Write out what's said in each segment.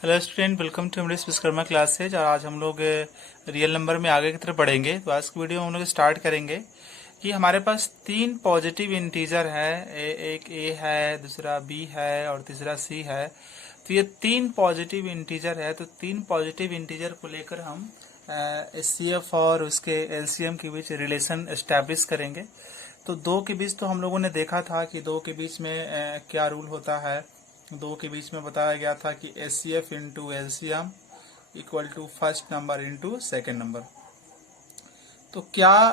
Hello student, welcome to English Vishwakarma classes. और आज हम लोग रियल नंबर में आगे की तरफ बढ़ेंगे। तो आज की वीडियो में हम लोग स्टार्ट करेंगे कि हमारे पास तीन पॉजिटिव इंटीजर है। एक ए है, दूसरा बी है और तीसरा सी है। तो ये तीन पॉजिटिव इंटीजर है। तो तीन पॉजिटिव इंटीजर को लेकर हम एचसीएफ और उसके एलसीएम के बीच रिलेशन एस्टैब्लिश करेंगे। तो दो के बीच तो हम लोगों ने देखा था कि दो के बीच में क्या रूल होता है। दो के बीच में बताया गया था कि H C F into LCM equal to first number into second number. तो क्या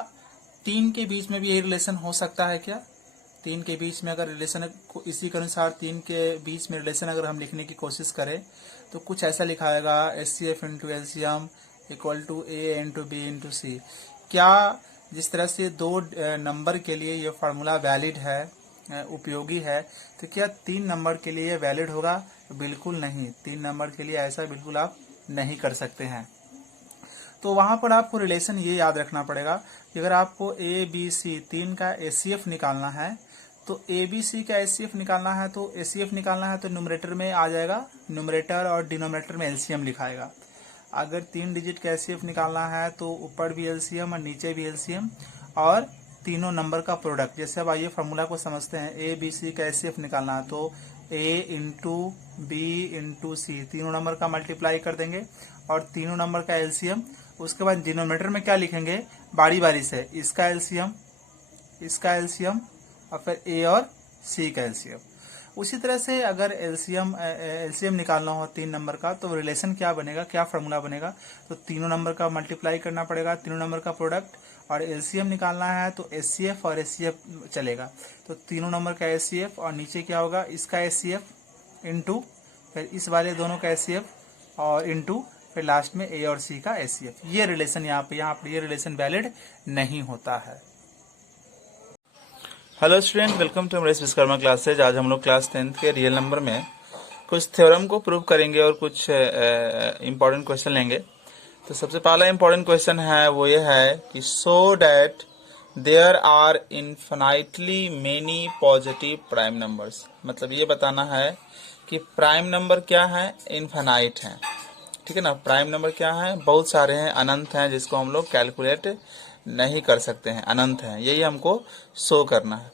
तीन के बीच में भी यही रिलेशन हो सकता है? क्या तीन के बीच में अगर रिलेशन को इसी के अनुसार तीन के बीच में रिलेशन अगर हम लिखने की कोशिश करें तो कुछ ऐसा लिखाएगा H C F into LCM equal to A into B into C. क्या जिस तरह से दो नंबर के लिए ये फार्मूला वैलिड है, उपयोगी है, तो क्या तीन नंबर के लिए वैलिड होगा? बिल्कुल नहीं। तीन नंबर के लिए ऐसा बिल्कुल आप नहीं कर सकते हैं। तो वहां पर आपको रिलेशन ये याद रखना पड़ेगा कि अगर आपको ए बी सी तीन का एचसीएफ निकालना है तो ए बी सी का एचसीएफ निकालना है तो एचसीएफ निकालना है तो न्यूमरेटर में आ जाएगा, न्यूमरेटर और डिनोमिनेटर में एलसीएम लिखाएगा। अगर तीन डिजिट का एचसीएफ निकालना है तो ऊपर भी एलसीएम और नीचे भी एलसीएम और तीनों नंबर का प्रोडक्ट। जैसे अब आइए फॉर्मूला को समझते हैं। ए बी सी का एचसीएफ निकालना है तो ए इंटू बी इंटू सी तीनों नंबर का मल्टीप्लाई कर देंगे और तीनों नंबर का एलसीएम। उसके बाद डिनोमिनेटर में क्या लिखेंगे बारी बारी से, इसका एलसीएम, इसका एलसीएम और फिर ए और सी का एलसीएम। उसी तरह से अगर एलसीएम निकालना हो तीन नंबर का तो रिलेशन क्या बनेगा, क्या फॉर्मूला बनेगा? तो तीनों नंबर का मल्टीप्लाई करना पड़ेगा, तीनों नंबर का प्रोडक्ट। और एलसीएम निकालना है तो एचसीएफ और एचसीएफ चलेगा। तो तीनों नंबर का एचसीएफ और नीचे क्या होगा, इसका एचसीएफ इंटू फिर इस वाले दोनों का एचसीएफ और इंटू फिर लास्ट में ए और सी का एचसीएफ। ये रिलेशन यहाँ पे ये रिलेशन वैलिड नहीं होता है। Hello student, welcome to English Vishwakarma classes. आज हम लोग क्लास 10th के रियल नंबर में कुछ थ्योरम को प्रूव करेंगे और कुछ इंपॉर्टेंट क्वेश्चन लेंगे। तो सबसे पहला इंपॉर्टेंट क्वेश्चन है वो ये है कि so that there are infinitely many positive prime numbers. मतलब ये बताना है कि प्राइम नंबर क्या है, इन्फिनाइट है। ठीक है ना, प्राइम नंबर क्या है, बहुत सारे हैं, अनंत हैं, जिसको हम लोग कैलकुलेट नहीं कर सकते हैं, अनंत हैं। यही हमको शो करना है।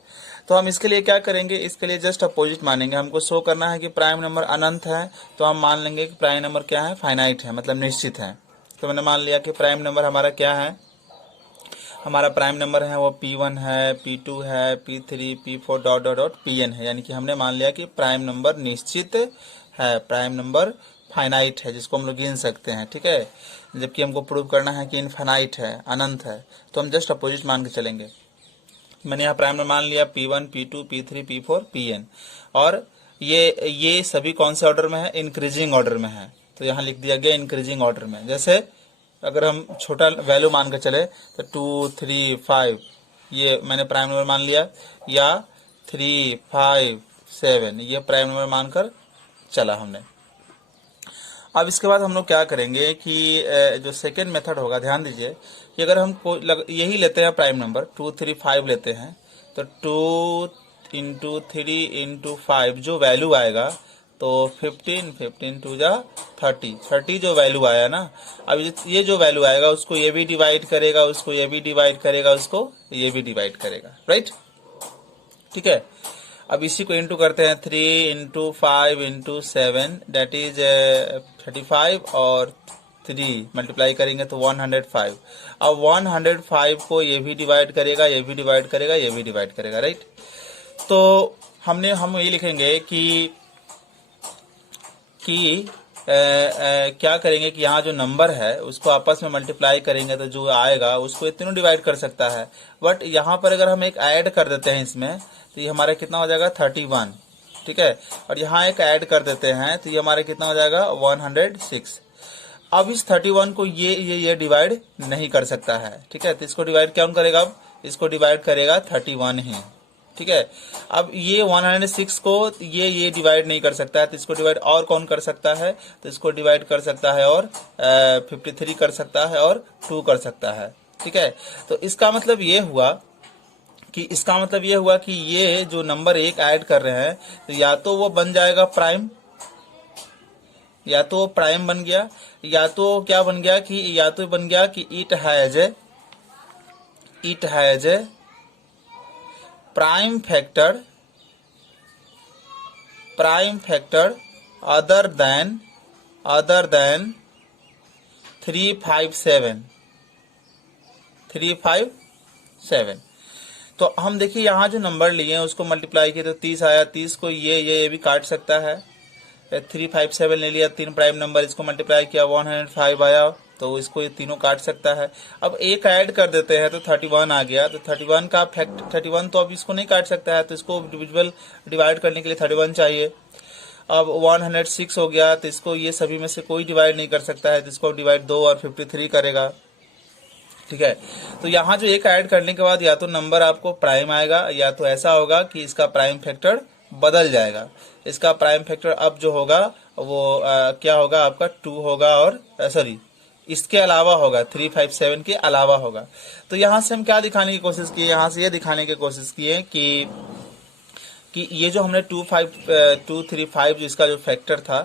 तो हम इसके लिए क्या करेंगे, इसके लिए जस्ट अपोजिट मानेंगे। हमको शो करना है कि प्राइम नंबर अनंत है तो हम मान लेंगे कि प्राइम नंबर क्या है, फाइनाइट है, मतलब निश्चित है। तो मैंने मान लिया कि प्राइम नंबर हमारा क्या है, हमारा प्राइम नंबर है वो P1 है, P2 है, P3, P4 dot dot dot Pn है। यानी कि हमने मान लिया कि प्राइम नंबर निश्चित है, प्राइम नंबर फाइनाइट है, जिसको हम लोग गिन सकते हैं। ठीक है, जबकि हमको प्रूव करना है कि इनफाइनाइट है, अनंत है, तो हम जस्ट अपोजिट मान के चलेंगे। मैंने यहाँ प्राइम नंबर मान लिया P1, P2, P3, P4, Pn। और ये सभी कौन से ऑर्डर में है, इंक्रीजिंग ऑर्डर में है। तो यहाँ लिख दिया गया इंक्रीजिंग ऑर्डर में। जैसे अगर हम छोटा वैल्यू मान के चले तो 2, 3, 5 ये मैंने प्राइम नंबर मान लिया, या 3, 5, 7 ये प्राइम नंबर मानकर चला हमने। अब इसके बाद हम लोग क्या करेंगे कि जो सेकेंड मेथड होगा, ध्यान दीजिए कि अगर हम यही लेते हैं प्राइम नंबर 2, 3, 5 लेते हैं तो 2 इंटू 3 इंटू 5 जो वैल्यू आएगा तो 15, 15 टू जा 30 जो वैल्यू आया ना, अब ये जो वैल्यू आएगा उसको ये भी डिवाइड करेगा, उसको ये भी डिवाइड करेगा, उसको ये भी डिवाइड करेगा। राइट, ठीक है। अब इसी को इंटू करते हैं, 3 इंटू 5 इंटू 7 डेट इज 35 और 3 मल्टीप्लाई करेंगे तो 105। अब 105 को ये भी डिवाइड करेगा, ये भी डिवाइड करेगा, ये भी डिवाइड करेगा। राइट, तो हम ये लिखेंगे कि क्या करेंगे कि यहाँ जो नंबर है उसको आपस में मल्टीप्लाई करेंगे तो जो आएगा उसको ये तीनों डिवाइड कर सकता है। बट यहाँ पर अगर हम एक ऐड कर देते हैं इसमें तो ये हमारा कितना हो जाएगा, 31। ठीक है, और यहाँ एक ऐड कर देते हैं तो ये हमारा कितना हो जाएगा, 106। अब इस 31 को ये डिवाइड नहीं कर सकता है। ठीक है, तो इसको डिवाइड कौन करेगा, अब इसको डिवाइड करेगा 31 ही। ठीक है, अब ये 106 को ये डिवाइड नहीं कर सकता है, तो इसको डिवाइड और कौन कर सकता है, तो इसको डिवाइड कर सकता है और 53 कर सकता है और 2 कर सकता है। ठीक है, तो इसका मतलब ये हुआ कि ये जो नंबर एक ऐड कर रहे हैं तो या तो वो बन जाएगा प्राइम, या तो प्राइम बन गया, या तो क्या बन गया कि या तो बन गया कि it has prime factor other than 357। तो हम देखिए यहाँ जो नंबर लिए हैं उसको मल्टीप्लाई किए तो 30 आया, 30 को ये भी काट सकता है। 357 ले लिया, 3 प्राइम नंबर, इसको मल्टीप्लाई किया 105 आया, तो इसको ये तीनों काट सकता है। अब एक ऐड कर देते हैं तो 31 आ गया, तो 31 का फैक्ट 31 तो अब इसको नहीं काट सकता है, तो इसको इंडिविजुअल डिवाइड करने के लिए 31 चाहिए। अब 106 हो गया, तो इसको ये सभी में से कोई डिवाइड नहीं कर सकता है, तो इसको डिवाइड 2 और 53 करेगा। ठीक है, तो यहाँ जो एक ऐड करने के बाद या तो नंबर आपको प्राइम आएगा, या तो ऐसा होगा कि इसका प्राइम फैक्टर बदल जाएगा। इसका प्राइम फैक्टर अब जो होगा वो क्या होगा आपका 2 होगा, और सॉरी इसके अलावा होगा, 357 के अलावा होगा। तो यहाँ से हम क्या दिखाने की कोशिश किए, यहाँ से ये दिखाने की कोशिश किए कि ये जो हमने 235 जो इसका जो फैक्टर था,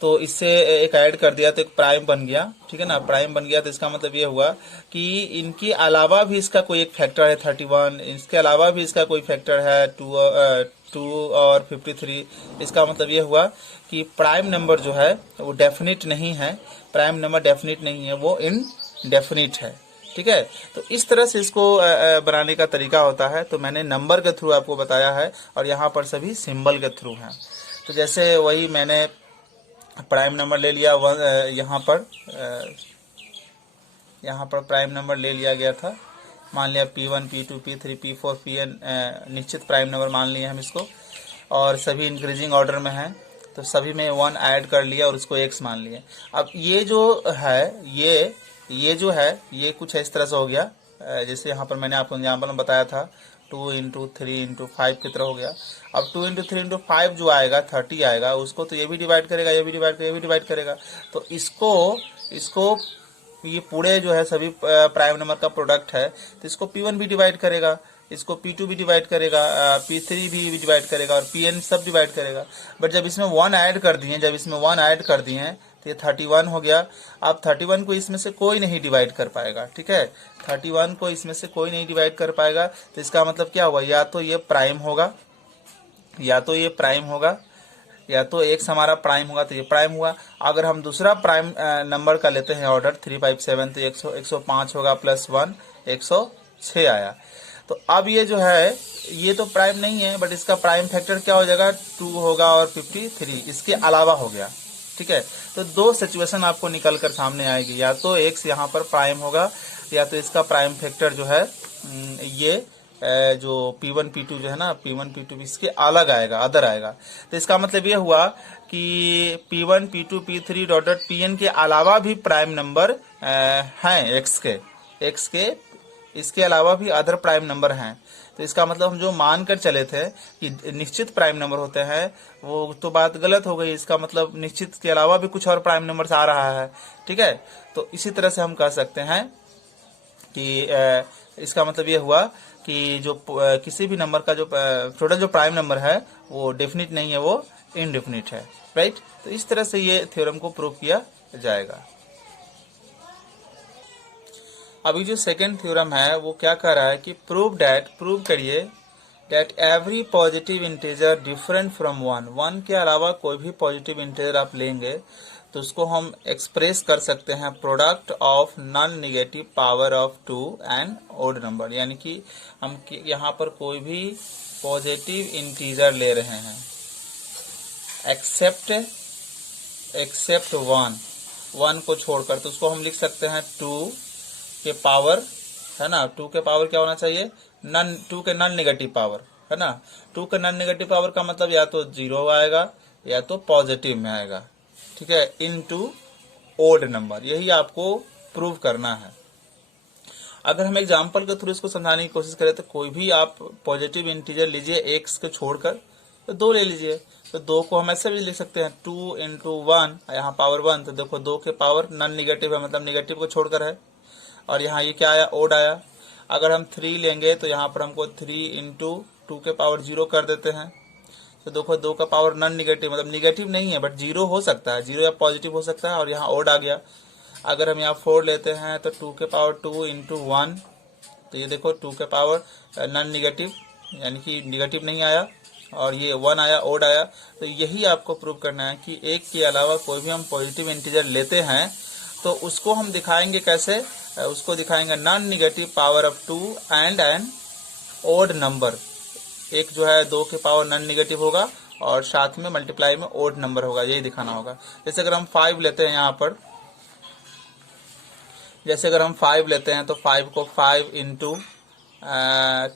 तो इससे एक ऐड कर दिया तो एक प्राइम बन गया। ठीक है ना, प्राइम बन गया, तो इसका मतलब ये हुआ कि इनके अलावा भी इसका कोई एक फैक्टर है 31, इसके अलावा भी इसका कोई फैक्टर है 2 और 53। इसका मतलब ये हुआ कि प्राइम नंबर जो है वो डेफिनिट नहीं है, प्राइम नंबर डेफिनिट नहीं है, वो इनडेफिनिट है। ठीक है, तो इस तरह से इसको बनाने का तरीका होता है। तो मैंने नंबर के थ्रू आपको बताया है, और यहाँ पर सभी सिंबल के थ्रू हैं। तो जैसे वही मैंने प्राइम नंबर ले लिया, यहाँ पर प्राइम नंबर ले लिया गया था, मान लिया P1 P2 P3 P4 Pn, निश्चित प्राइम नंबर मान लिए हम इसको, और सभी इंक्रीजिंग ऑर्डर में हैं, तो सभी में 1 ऐड कर लिया और उसको x मान लिया। अब ये जो है ये जो है ये कुछ इस तरह से हो गया, जैसे यहाँ पर मैंने आपको एग्जाम्पल में बताया था 2 इंटू 3 इंटू 5 की तरह हो गया। अब 2 इंटू 3 इंटू 5 जो आएगा 30 आएगा, उसको तो ये भी डिवाइड करेगा, ये भी डिवाइड करेगा, तो इसको ये पूरे जो है सभी प्राइम नंबर का प्रोडक्ट है, तो इसको P1 भी डिवाइड करेगा, इसको P2 भी डिवाइड करेगा, P3 भी डिवाइड करेगा, और Pn सब डिवाइड करेगा। बट जब इसमें 1 ऐड कर दिए तो ये 31 हो गया। अब 31 को इसमें से कोई नहीं डिवाइड कर पाएगा। ठीक है, 31 को इसमें से कोई नहीं डिवाइड कर पाएगा, तो इसका मतलब क्या हुआ, या तो ये प्राइम होगा, या तो x हमारा प्राइम होगा, तो ये प्राइम हुआ। अगर हम दूसरा प्राइम नंबर का लेते हैं ऑर्डर 357, तो 105 होगा प्लस 1 106 आया। तो अब ये जो है ये तो प्राइम नहीं है, बट इसका प्राइम फैक्टर क्या हो जाएगा 2 होगा, और 53 इसके अलावा हो गया। ठीक है, तो दो सिचुएशन आपको निकल कर सामने आएगी, या तो x यहाँ पर प्राइम होगा, या तो इसका प्राइम फैक्टर जो है ये जो P1 P2 जो है ना, P1 P2 इसके अलग आएगा, अदर आएगा। तो इसका मतलब ये हुआ कि P1 P2 P3 dotted Pn के अलावा भी प्राइम नंबर हैं x के इसके अलावा भी अदर प्राइम नंबर हैं। तो इसका मतलब हम जो मान कर चले थे कि निश्चित प्राइम नंबर होते हैं, वो तो बात गलत हो गई। इसका मतलब निश्चित के अलावा भी कुछ और प्राइम नंबर आ रहा है। ठीक है, तो इसी तरह से हम कह सकते हैं कि इसका मतलब ये हुआ कि जो किसी भी नंबर का जो टोटल जो प्राइम नंबर है वो डेफिनिट नहीं है, वो इनडेफिनिट है। राइट, तो इस तरह से ये थ्योरम को प्रूव किया जाएगा। अभी जो सेकंड थ्योरम है वो क्या कह रहा है कि प्रूव करिए that every positive integer different from 1 के अलावा कोई भी पॉजिटिव इंटीजर आप लेंगे तो उसको हम एक्सप्रेस कर सकते हैं product of non negative power of 2 and odd number. यानी कि हम यहाँ पर कोई भी पॉजिटिव इंटीजर ले रहे हैं एक्सेप्ट 1 को छोड़कर, तो उसको हम लिख सकते हैं 2 के पावर, है ना, 2 के पावर क्या होना चाहिए, 2 के नॉन नेगेटिव पावर, है ना। 2 के नॉन नेगेटिव पावर का मतलब या तो 0 आएगा या तो पॉजिटिव में आएगा। ठीक है, इनटू ओड नंबर, यही आपको प्रूव करना है। अगर हम एग्जांपल के थ्रू इसको समझाने की कोशिश करें तो कोई भी आप पॉजिटिव इंटीजर लीजिए x के छोड़कर, तो 2 ले लीजिए। तो 2 को हम ऐसे भी लिख सकते हैं 2 इंटू 1, यहाँ पावर 1, तो देखो 2 के पावर नॉन नेगेटिव है, मतलब नेगेटिव को छोड़कर है, और यहाँ ये क्या आया, ओड आया। अगर हम 3 लेंगे तो यहाँ पर हमको 3 इंटू 2 के पावर 0 कर देते हैं, तो देखो 2 का पावर नॉन निगेटिव मतलब निगेटिव नहीं है बट जीरो हो सकता है, जीरो या पॉजिटिव हो सकता है, और यहाँ ओड आ गया। अगर हम यहाँ 4 लेते हैं तो 2 के पावर 2 इंटू 1, तो ये देखो 2 के पावर नॉन निगेटिव यानी कि निगेटिव नहीं आया, और ये 1 आया, ओड आया। तो यही आपको प्रूव करना है कि एक के अलावा कोई भी हम पॉजिटिव इंटीजर लेते हैं तो उसको हम दिखाएंगे कैसे, उसको दिखाएंगे non negative power of 2 and an odd number. एक जो है 2 के पावर नॉन निगेटिव होगा और साथ में मल्टीप्लाई में ओड नंबर होगा, यही दिखाना होगा। जैसे अगर हम 5 लेते हैं यहाँ पर, जैसे अगर हम 5 लेते हैं तो 5 को 5 इंटू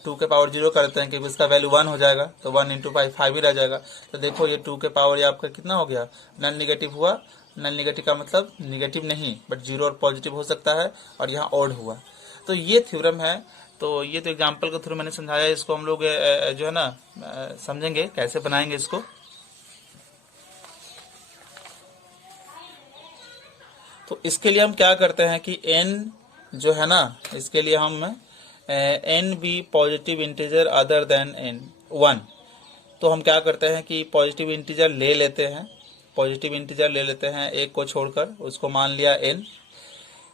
2 के पावर 0 करते हैं क्योंकि इसका वैल्यू 1 हो जाएगा, तो 1 इंटू 5 5 ही रह जाएगा। तो देखो ये 2 के पावर ये आपका कितना हो गया, नॉन निगेटिव हुआ। नॉन निगेटिव का मतलब निगेटिव नहीं बट जीरो और पॉजिटिव हो सकता है, और यहाँ ओड हुआ। तो ये थ्योरम है। तो ये तो एग्जाम्पल के थ्रू मैंने समझाया, इसको हम लोग जो है ना समझेंगे कैसे बनाएंगे इसको। तो इसके लिए हम क्या करते हैं कि n जो है ना, इसके लिए हम n भी positive integer other than n 1, तो हम क्या करते हैं कि पॉजिटिव इंटीजर ले लेते हैं, पॉजिटिव इंटीजर ले लेते हैं एक को छोड़कर, उसको मान लिया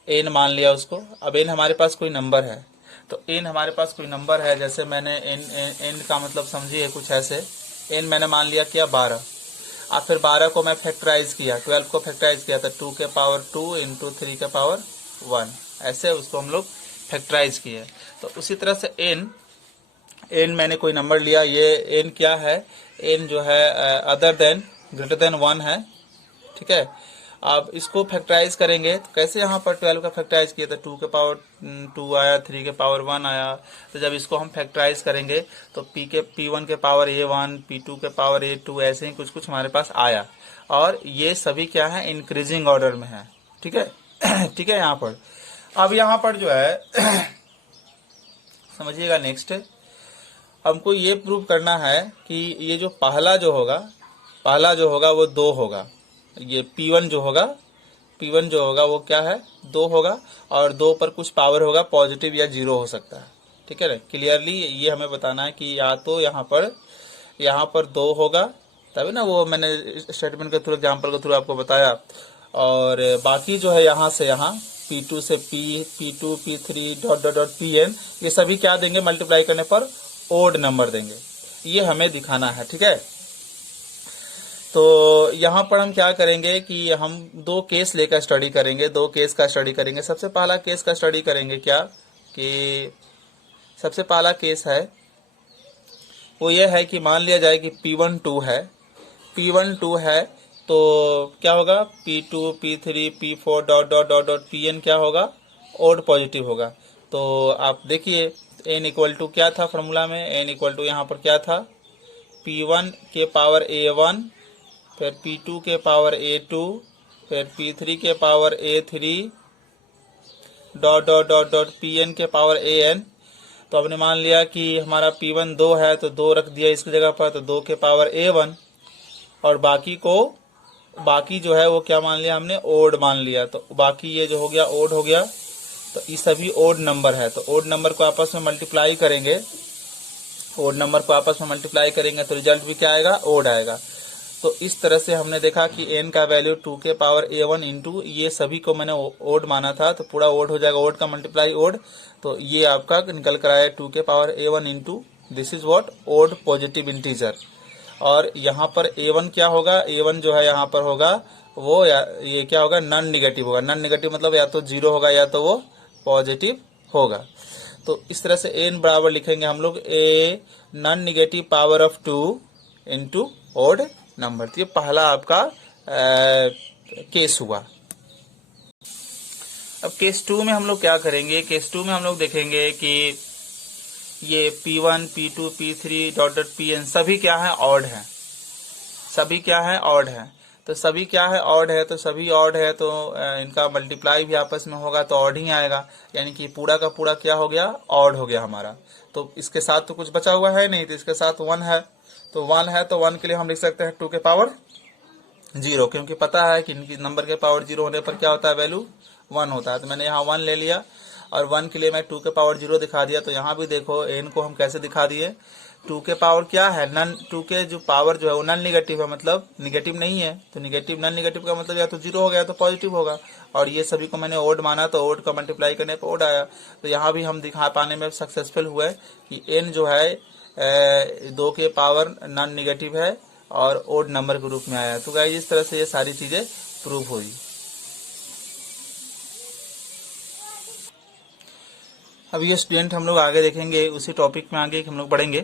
n मान लिया उसको। अब n हमारे पास कोई नंबर है, तो n हमारे पास कोई नंबर है, जैसे मैंने n का मतलब समझिए कुछ ऐसे, n मैंने मान लिया क्या 12, अब फिर 12 को मैं फैक्टराइज किया, 12 को फैक्टराइज किया तो 2 के पावर 2 इंटू 3 के पावर 1, ऐसे उसको हम लोग फैक्टराइज किए। तो उसी तरह से n मैंने कोई नंबर लिया, ये n क्या है, n जो है अदर देन ग्रेटर देन 1 है, ठीक है। अब इसको फैक्टराइज करेंगे तो कैसे, यहाँ पर 12 का फैक्टराइज किया तो 2 के पावर 2 आया, 3 के पावर 1 आया। तो जब इसको हम फैक्टराइज करेंगे तो P1 के पावर A1, P2 के पावर A2, ऐसे ही कुछ कुछ हमारे पास आया, और ये सभी क्या है इंक्रीजिंग ऑर्डर में है, ठीक है ठीक है। यहाँ पर अब यहाँ पर जो है समझिएगा, नेक्स्ट हमको ये प्रूव करना है कि ये जो पहला जो होगा वो 2 होगा, ये P1 जो होगा वो क्या है 2 होगा, और 2 पर कुछ पावर होगा पॉजिटिव या जीरो हो सकता है, ठीक है ना। क्लियरली ये हमें बताना है कि या तो यहाँ पर 2 होगा, तभी ना वो मैंने स्टेटमेंट के थ्रू एग्जाम्पल के थ्रू आपको बताया, और बाकी जो है यहाँ से यहाँ P2 से P2 P3 dot dot dot Pn, ये सभी क्या देंगे मल्टीप्लाई करने पर ओड नंबर देंगे, ये हमें दिखाना है, ठीक है। तो यहाँ पर हम क्या करेंगे कि हम 2 केस लेकर स्टडी करेंगे, 2 केस का स्टडी करेंगे। सबसे पहला केस का स्टडी करेंगे क्या कि सबसे पहला केस है वो ये है कि मान लिया जाए कि P1 2 है, तो क्या होगा P2 P3 P4 dot dot dot dot Pn क्या होगा ओड पॉजिटिव होगा। तो आप देखिए n इक्वल टू क्या था फॉर्मूला में, n इक्वल टू यहाँ पर क्या था P1 के पावर A1, फिर P2 के पावर A2, फिर P3 के power A3 dot dot dot dot Pn के पावर An। तो आपने मान लिया कि हमारा P1 2 है तो 2 रख दिया इसकी जगह पर, तो 2 के पावर A1, और बाकी जो है वो क्या मान लिया हमने ओड मान लिया, तो बाकी ये जो हो गया ओड हो गया। तो ये सभी ओड नंबर है, तो ओड नंबर को आपस में मल्टीप्लाई करेंगे, तो रिजल्ट भी क्या आएगा ओड आएगा। तो इस तरह से हमने देखा कि n का वैल्यू 2 के पावर A1 इंटू ये सभी को मैंने ओड माना था, तो पूरा ओड हो जाएगा, ओड का मल्टीप्लाई ओड, तो ये आपका निकल कर आया 2 के power A1 into this is what odd positive integer. और यहाँ पर A1 क्या होगा, A1 जो है यहाँ पर होगा वो ये क्या होगा नॉन निगेटिव होगा, नॉन निगेटिव मतलब या तो जीरो होगा या तो वो पॉजिटिव होगा। तो इस तरह से n बराबर लिखेंगे हम लोग a non negative power of 2 into odd number. तो ये पहला आपका केस हुआ। अब केस 2 में हम लोग क्या करेंगे, केस 2 में हम लोग देखेंगे कि ये P1 P2 P3 dot dot Pn सभी क्या है ऑड है, सभी क्या है ऑड है। तो सभी क्या है ऑड है, तो सभी ऑड है तो इनका मल्टीप्लाई भी आपस में होगा तो ऑड ही आएगा, यानी कि पूरा का पूरा क्या हो गया ऑड हो गया हमारा। तो इसके साथ तो कुछ बचा हुआ है नहीं, तो इसके साथ 1 है, तो 1 है तो 1 के लिए हम लिख सकते हैं 2 के पावर 0, क्योंकि पता है कि इनकी नंबर के पावर 0 होने पर क्या होता है वैल्यू 1 होता है। तो मैंने यहाँ 1 ले लिया और 1 के लिए मैं 2 के पावर 0 दिखा दिया। तो यहाँ भी देखो n को हम कैसे दिखा दिए, टू के पावर क्या है, नन, टू के जो पावर जो है वो नन निगेटिव है, मतलब निगेटिव नहीं है। तो निगेटिव, नन निगेटिव का मतलब या तो जीरो हो गया या तो पॉजिटिव होगा। और ये सभी को मैंने ओड माना तो ओड का मल्टीप्लाई करने पर ओड आया। तो यहाँ भी हम दिखा पाने में सक्सेसफुल हुए कि एन जो है 2 के पावर नॉन निगेटिव है और ओड नंबर के रूप में आया। तो गाइस इस तरह से ये सारी चीजें प्रूव हुई। अब ये स्टूडेंट हम लोग आगे देखेंगे, उसी टॉपिक में आगे हम लोग बढ़ेंगे।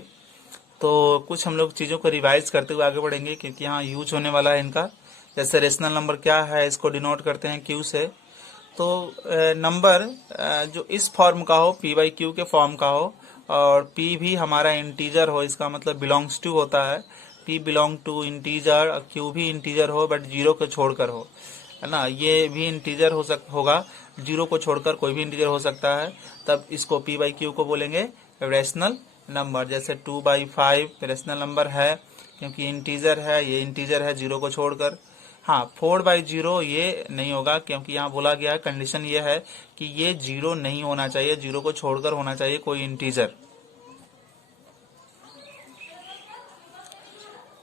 तो कुछ हम लोग चीज़ों को रिवाइज करते हुए आगे बढ़ेंगे, क्योंकि यहाँ यूज होने वाला है इनका। जैसे रेशनल नंबर क्या है, इसको डिनोट करते हैं क्यू से। तो नंबर जो इस फॉर्म का हो, पी बाई क्यू के फॉर्म का हो, और पी भी हमारा इंटीजर हो, इसका मतलब बिलोंग्स टू होता है। P belong to integer, Q भी इंटीजर हो बट जीरो को छोड़कर हो, है ना। ये भी इंटीजर होगा, जीरो को छोड़कर कोई भी इंटीजर हो सकता है। तब इसको पी बाई क्यू को बोलेंगे रेशनल नंबर। जैसे 2/5 रेशनल नंबर है, क्योंकि इंटीजर है, ये इंटीजर है जीरो को छोड़कर। हाँ, 4/0 ये नहीं होगा, क्योंकि यहाँ बोला गया है, कंडीशन ये है कि ये जीरो नहीं होना चाहिए, जीरो को छोड़कर होना चाहिए कोई इंटीजर।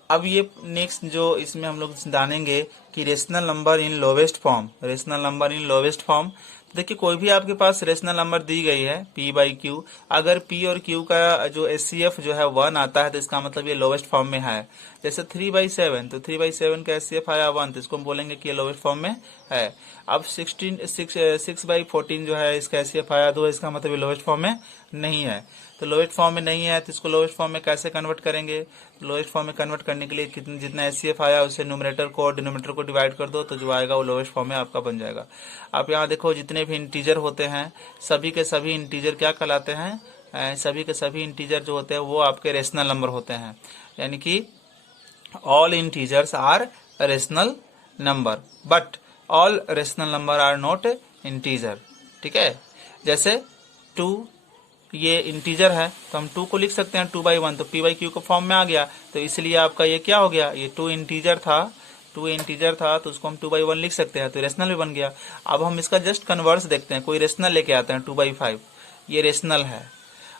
अब ये नेक्स्ट जो इसमें हम लोग जानेंगे कि rational number in lowest form, rational number in lowest form. देखिए कोई भी आपके पास रेशनल नंबर दी गई है p बाई क्यू, अगर p और q का जो HCF जो है 1 आता है तो इसका मतलब ये लोवेस्ट फॉर्म में है। जैसे 3/7, तो 3/7 का HCF आया 1, तो इसको हम बोलेंगे कि ये लोवेस्ट फॉर्म में है। अब 6/14 जो है इसका HCF आया 2, इसका मतलब ये लोवेस्ट फॉर्म में नहीं है। तो लोवेस्ट फॉर्म में नहीं है तो इसको लोवेस्ट फॉर्म में कैसे कन्वर्ट करेंगे। लोवेस्ट फॉर्म में कन्वर्ट करने के लिए जितना HCF आया उसे न्यूमरेटर को और डिनोमिनेटर को डिवाइड कर दो, तो जो आएगा वो लोवेस्ट फॉर्म में आपका बन जाएगा। आप यहाँ देखो जितने भी इंटीजर होते हैं सभी के सभी इंटीजर क्या कहलाते हैं, सभी के सभी इंटीजर जो होते हैं वो आपके रेशनल नंबर होते हैं। यानी कि all integers are rational number but all rational number are not integer. ठीक है, जैसे 2 ये इंटीजर है तो हम 2 को लिख सकते हैं 2/1, तो p बाई क्यू को फॉर्म में आ गया। तो इसलिए आपका ये क्या हो गया, ये 2 इंटीजर था तो उसको हम 2/1 लिख सकते हैं, तो रेशनल भी बन गया। अब हम इसका जस्ट कन्वर्स देखते हैं, कोई रेशनल लेके आते हैं 2/5, ये रेशनल है।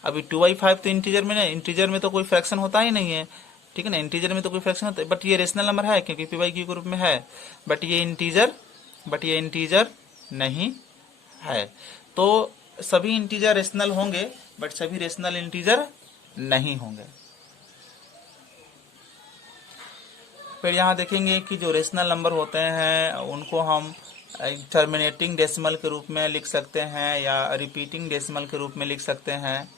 अभी 2/5 तो इंटीजर में नहीं, इंटीजर में तो कोई फ्रैक्शन होता ही नहीं है, ठीक है ना, इंटीजर में तो कोई फ्रैक्शन होता है, बट ये रेशनल नंबर है क्योंकि p बाई क्यू के रूप में है, बट ये इंटीजर नहीं है। तो सभी इंटीजर रेशनल होंगे बट सभी रेशनल इंटीजर नहीं होंगे। फिर यहाँ देखेंगे कि जो रेशनल नंबर होते हैं उनको हम टर्मिनेटिंग डेसिमल के रूप में लिख सकते हैं या रिपीटिंग डेसिमल के रूप में लिख सकते हैं।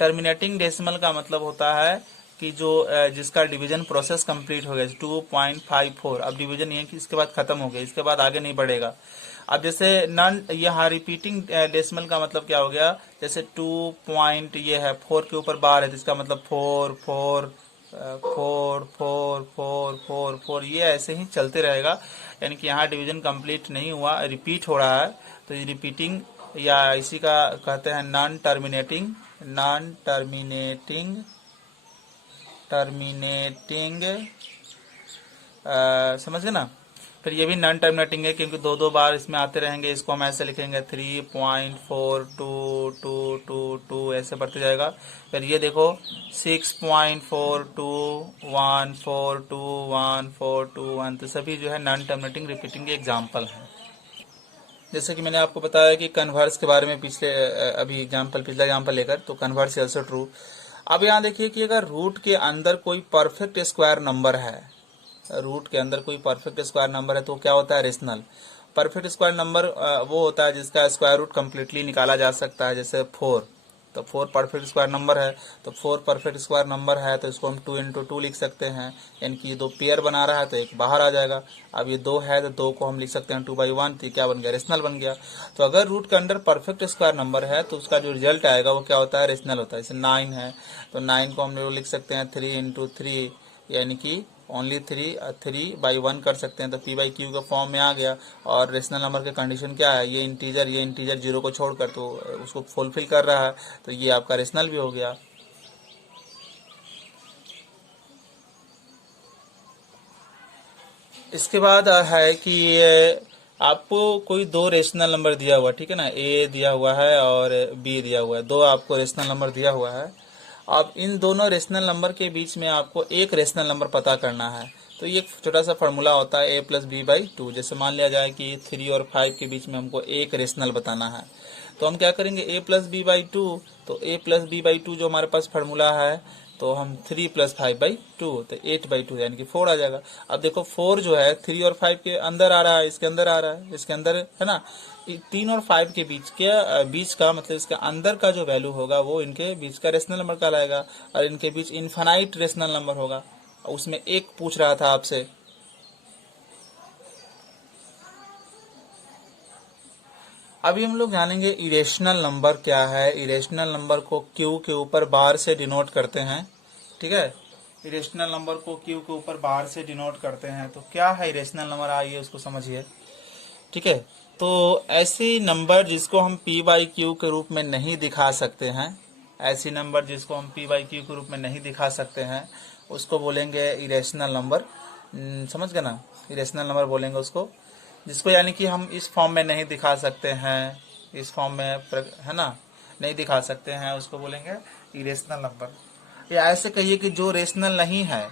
टर्मिनेटिंग डेसिमल का मतलब होता है कि जो जिसका डिवीजन प्रोसेस कंप्लीट हो गया, 2.54, अब डिवीजन ये कि इसके बाद खत्म हो गया, इसके बाद आगे नहीं बढ़ेगा। अब जैसे नॉन यहाँ रिपीटिंग डेसिमल का मतलब क्या हो गया, जैसे 2 पॉइंट ये है 4 के ऊपर बार है तो इसका मतलब 4 4 4 4 4 4 4, ये ऐसे ही चलते रहेगा। यानी कि यहाँ डिवीजन कंप्लीट नहीं हुआ, रिपीट हो रहा है, तो ये रिपीटिंग या इसी का कहते हैं नॉन टर्मिनेटिंग समझ गए ना। फिर ये भी नॉन टर्मिनेटिंग है क्योंकि 2 बार इसमें आते रहेंगे, इसको हम ऐसे लिखेंगे 3.4222 ऐसे बढ़ते जाएगा। फिर ये देखो 6.421421421421, तो सभी जो है नॉन टर्मिनेटिंग रिपीटिंग के एग्जाम्पल हैं। जैसे कि मैंने आपको बताया कि कन्वर्स के बारे में पिछला एग्जाम्पल लेकर, तो कन्वर्स ऑल्सो ट्रू। अब यहाँ देखिए कि अगर रूट के अंदर कोई परफेक्ट स्क्वायर नंबर है, रूट के अंदर कोई परफेक्ट स्क्वायर नंबर है तो क्या होता है, रेशनल। परफेक्ट स्क्वायर नंबर वो होता है जिसका स्क्वायर रूट कम्प्लीटली निकाला जा सकता है, जैसे 4, तो 4 परफेक्ट स्क्वायर नंबर है, तो 4 परफेक्ट स्क्वायर नंबर है तो इसको हम 2 × 2 लिख सकते हैं, यानी कि ये 2 पेयर बना रहा है तो एक बाहर आ जाएगा। अब ये 2 है तो 2 को हम लिख सकते हैं 2/1, तो क्या बन गया, रेशनल बन गया। तो अगर रूट के अंदर परफेक्ट स्क्वायर नंबर है तो उसका जो रिजल्ट आएगा वो क्या होता है, रेशनल होता है। जैसे 9 है तो 9 को हम लोग लिख सकते हैं 3 × 3, यानी कि ओनली 3/1 कर सकते हैं, तो p बाई क्यू का फॉर्म में आ गया। और रेशनल नंबर का कंडीशन क्या है, ये इंटीजर जीरो को छोड़कर तो उसको फुलफिल कर रहा है, तो ये आपका रेशनल भी हो गया। इसके बाद है कि आपको कोई 2 रेशनल नंबर दिया हुआ, ठीक है ना, a दिया हुआ है और b दिया हुआ है, 2 आपको रेशनल नंबर दिया हुआ है। अब इन दोनों रेशनल नंबर के बीच में आपको एक रेशनल नंबर पता करना है। तो ये एक छोटा सा फॉर्मूला होता है a+b/2। जैसे मान लिया जाए कि 3 और 5 के बीच में हमको एक रेशनल बताना है, तो हम क्या करेंगे a+b/2। तो a+b/2 जो हमारे पास फार्मूला है, तो हम 3 + 5/2 तो 8/2 यानी कि 4 आ जाएगा। अब देखो 4 जो है 3 और 5 के अंदर आ रहा है, इसके अंदर आ रहा है, इसके अंदर है ना। 3 और 5 के बीच का मतलब इसके अंदर का जो वैल्यू होगा वो इनके बीच का रेशनल नंबर कहलाएगा, और इनके बीच इनफाइनाइट रेशनल नंबर होगा। उसमें एक पूछ रहा था आपसे। अभी हम लोग जानेंगे इरेशनल नंबर क्या है। इरेशनल नंबर को क्यू के ऊपर बार से डिनोट करते हैं, ठीक है। इरेशनल नंबर को क्यू के ऊपर बार से डिनोट करते हैं। तो क्या है इरेशनल नंबर, आइए उसको समझिए, ठीक है। तो ऐसी नंबर जिसको हम p/q के रूप में नहीं दिखा सकते हैं, ऐसी नंबर जिसको हम p/q के रूप में नहीं दिखा सकते हैं, उसको बोलेंगे इरेशनल नंबर। समझ गए ना, इरेशनल नंबर बोलेंगे उसको, जिसको यानी कि हम इस फॉर्म में नहीं दिखा सकते हैं, इस फॉर्म में है ना, नहीं दिखा सकते हैं, उसको बोलेंगे इरेशनल नंबर। या ऐसे कहिए कि जो रेशनल नहीं है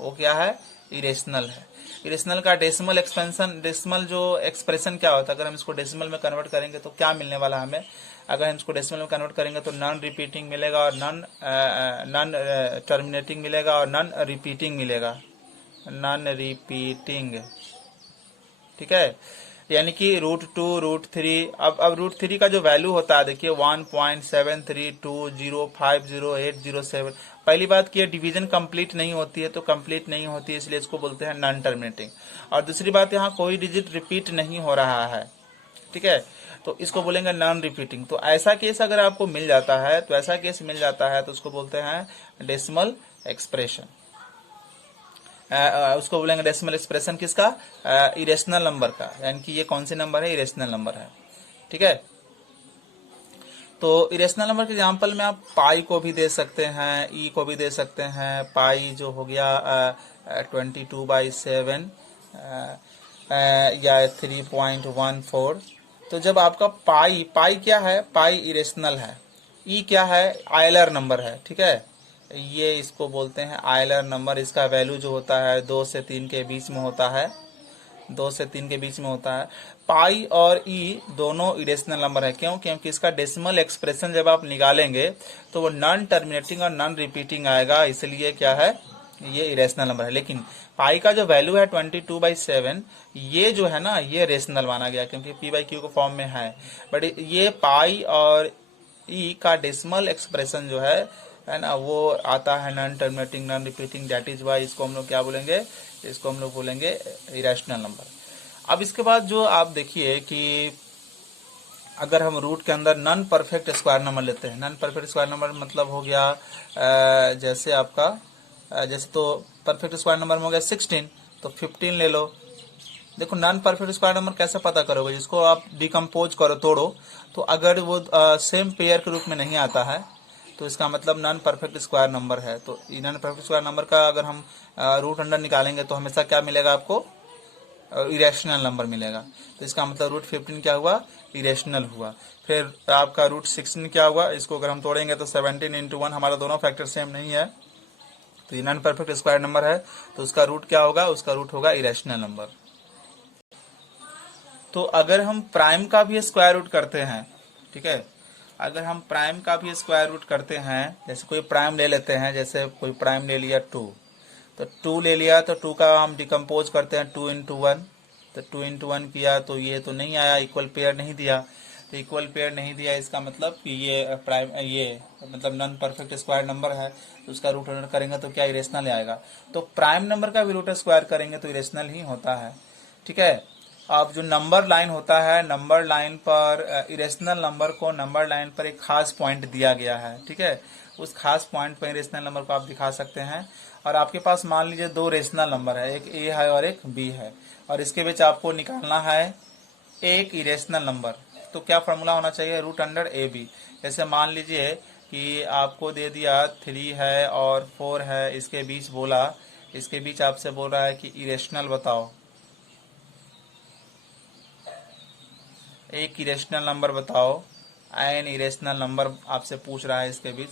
वो क्या है, इरेशनल है। इरेशनल का डेसिमल एक्सपेंशन, डेसिमल जो एक्सप्रेशन क्या होता है, अगर हम इसको डेसिमल में कन्वर्ट करेंगे तो क्या मिलने वाला हमें, अगर हम इसको डेसिमल में कन्वर्ट करेंगे तो नॉन रिपीटिंग मिलेगा, और नॉन टर्मिनेटिंग मिलेगा, और नॉन रिपीटिंग मिलेगा, नॉन रिपीटिंग, ठीक है। यानी कि √2 √3। अब √3 का जो वैल्यू होता है देखिए 1.7320508007। पहली बात कि डिवीजन कंप्लीट नहीं होती है, तो कंप्लीट नहीं होती है इसलिए इसको बोलते हैं नॉन टर्मिनेटिंग। और दूसरी बात यहाँ कोई डिजिट रिपीट नहीं हो रहा है, ठीक है, तो इसको बोलेंगे नॉन रिपीटिंग। तो ऐसा केस अगर आपको मिल जाता है, तो ऐसा केस मिल जाता है तो उसको बोलते हैं डेसिमल एक्सप्रेशन। उसको बोलेंगे डेसिमल एक्सप्रेशन किसका, इरेशनल नंबर का, यानी कि ये कौन से नंबर है, इरेशनल नंबर है, ठीक है। तो इरेशनल नंबर के एग्जांपल में आप पाई को भी दे सकते हैं, ई को भी दे सकते हैं। पाई जो हो गया 22/7 या 3.14। तो जब आपका पाई क्या है, पाई इरेशनल है। ई क्या है, आयलर नंबर है, ठीक है। ये इसको बोलते हैं आयलर नंबर। इसका वैल्यू जो होता है 2 से 3 के बीच में होता है, 2 से 3 के बीच में होता है। पाई और ई दोनों इरेशनल नंबर है, क्यों, क्योंकि इसका डेसिमल एक्सप्रेशन जब आप निकालेंगे तो वो नॉन टर्मिनेटिंग और नॉन रिपीटिंग आएगा, इसलिए क्या है, ये इरेशनल नंबर है। लेकिन पाई का जो वैल्यू है 22/7, ये जो है ना, ये रेशनल माना गया क्योंकि p/q के फॉर्म में है। बट ये पाई और ई का डेसिमल एक्सप्रेशन जो है ना, वो आता है non terminating non repeating. That is why इसको हम लोग क्या बोलेंगे, इसको हम लोग बोलेंगे इरेशनल नंबर। अब इसके बाद जो आप देखिए कि अगर हम रूट के अंदर नॉन परफेक्ट स्क्वायर नंबर लेते हैं, नॉन परफेक्ट स्क्वायर नंबर मतलब हो गया जैसे आपका जैसे तो परफेक्ट स्क्वायर नंबर में हो गया 16, तो 15 ले लो। देखो नॉन परफेक्ट स्क्वायर नंबर कैसे पता करोगे, जिसको आप डिकम्पोज करो, तोड़ो, तो अगर वो सेम पेयर के रूप में नहीं आता है तो इसका मतलब नॉन परफेक्ट स्क्वायर नंबर है। तो नॉन परफेक्ट स्क्वायर नंबर का अगर हम रूट अंडर निकालेंगे तो हमेशा क्या मिलेगा आपको, इरेशनल नंबर मिलेगा। तो इसका मतलब √15 क्या हुआ, इरेशनल हुआ। फिर आपका √16 क्या हुआ, इसको अगर हम तोड़ेंगे तो 17 × 1, हमारा दोनों फैक्टर सेम नहीं है, तो ये नॉन परफेक्ट स्क्वायर नंबर है, तो उसका रूट क्या होगा, उसका रूट होगा इरेशनल नंबर। तो अगर हम प्राइम का भी स्क्वायर रूट करते हैं, ठीक है, अगर हम प्राइम का भी स्क्वायर रूट करते हैं, जैसे कोई प्राइम ले लेते हैं, जैसे कोई प्राइम ले लिया 2, तो 2 ले लिया, तो 2 का हम डिकम्पोज करते हैं 2 × 1, तो 2 × 1 किया तो ये तो नहीं आया, इक्वल पेयर नहीं दिया। तो इक्वल पेयर नहीं दिया, इसका मतलब कि ये प्राइम, ये मतलब नॉन परफेक्ट स्क्वायर नंबर है, तो उसका रूट अंडर करेंगे तो क्या इरेशनल आएगा। तो प्राइम नंबर का भी रूट स्क्वायर करेंगे तो इरेशनल ही होता है, ठीक है। अब जो नंबर लाइन होता है, नंबर लाइन पर इरेशनल नंबर को नंबर लाइन पर एक खास पॉइंट दिया गया है, ठीक है, उस खास पॉइंट पर इरेशनल नंबर को आप दिखा सकते हैं। और आपके पास मान लीजिए 2 रेशनल नंबर है, एक ए है और एक बी है, और इसके बीच आपको निकालना है एक इरेशनल नंबर। तो क्या फॉर्मूला होना चाहिए, रूट अंडर ए बी। जैसे मान लीजिए कि आपको दे दिया 3 है और 4 है, इसके बीच बोला, इसके बीच आपसे बोल रहा है कि इरेशनल बताओ, एक इरेशनल नंबर बताओ, एन इरेशनल नंबर आपसे पूछ रहा है इसके बीच।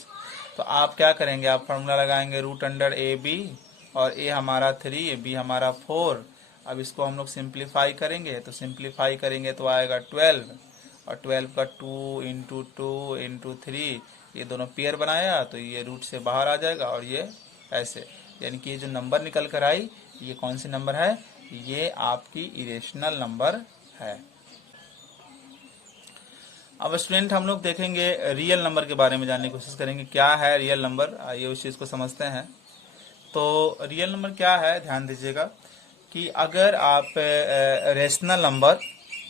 तो आप क्या करेंगे, आप फार्मूला लगाएंगे रूट अंडर ए बी, और ए हमारा 3, बी हमारा 4। अब इसको हम लोग सिंप्लीफाई करेंगे, तो सिंप्लीफाई करेंगे तो आएगा 12, और 12 का 2 इंटू 2 इंटू 3, ये दोनों पेयर बनाया तो ये रूट से बाहर आ जाएगा, और ये ऐसे, यानी कि ये जो नंबर निकल कर आई ये कौन सी नंबर है, ये आपकी इरेशनल नंबर है। अब स्टूडेंट हम लोग देखेंगे रियल नंबर के बारे में जानने की कोशिश करेंगे, क्या है रियल नंबर, आइए उस चीज़ को समझते हैं। तो रियल नंबर क्या है, ध्यान दीजिएगा कि अगर आप रेशनल नंबर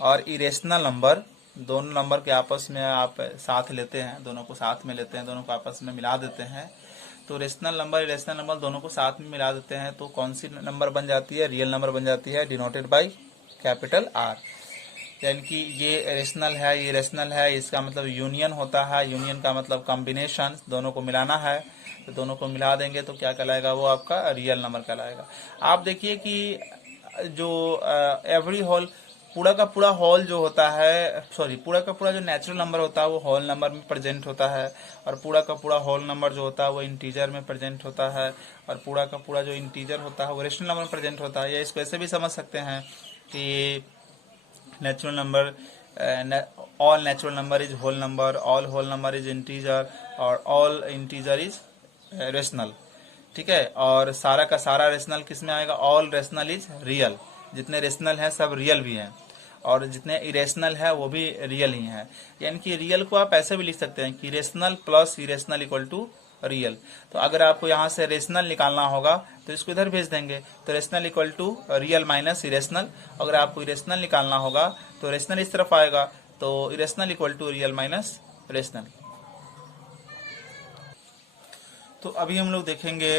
और इरेशनल नंबर दोनों नंबर के आपस में आप साथ लेते हैं, दोनों को साथ में लेते हैं, दोनों को आपस में मिला देते हैं, तो रेशनल नंबर इरेशनल नंबर दोनों को साथ में मिला देते हैं तो कौन सी नंबर बन जाती है, रियल नंबर बन जाती है, डिनोटेड बाय कैपिटल आर। यानी कि ये रेशनल है, ये रेशनल है, इसका मतलब यूनियन होता है, यूनियन का मतलब कॉम्बिनेशन, दोनों को मिलाना है, तो दोनों को मिला देंगे तो क्या कहलाएगा, वो आपका रियल नंबर कहलाएगा। आप देखिए कि जो एवरी होल, पूरा का पूरा होल जो होता है, सॉरी पूरा का पूरा जो नेचुरल नंबर होता है वो होल नंबर में प्रेजेंट होता है, और पूरा का पूरा होल नंबर जो होता है वो इंटीजर में प्रेजेंट होता है, और पूरा का पूरा जो इंटीजर होता है वो रेशनल नंबर में प्रेजेंट होता है। या इसको ऐसे भी समझ सकते हैं कि natural number, all natural number is whole number, all whole number is integer, और ऑल इंटीजर इज रेशनल। ठीक है, और सारा का सारा रेशनल किस में आएगा, ऑल रेशनल इज रियल, जितने रेशनल हैं सब रियल भी हैं, और जितने इरेशनल है वो भी रियल ही हैं। यानी कि रियल को आप ऐसे भी लिख सकते हैं कि rational plus irrational equal to real. तो अगर आपको यहाँ से रेशनल निकालना होगा तो इसको इधर भेज देंगे, तो rational equal to real minus irrational. अगर आपको इरेशनल निकालना होगा तो रेशनल इस तरफ आएगा, तो irrational equal to real minus rational. तो अभी हम लोग देखेंगे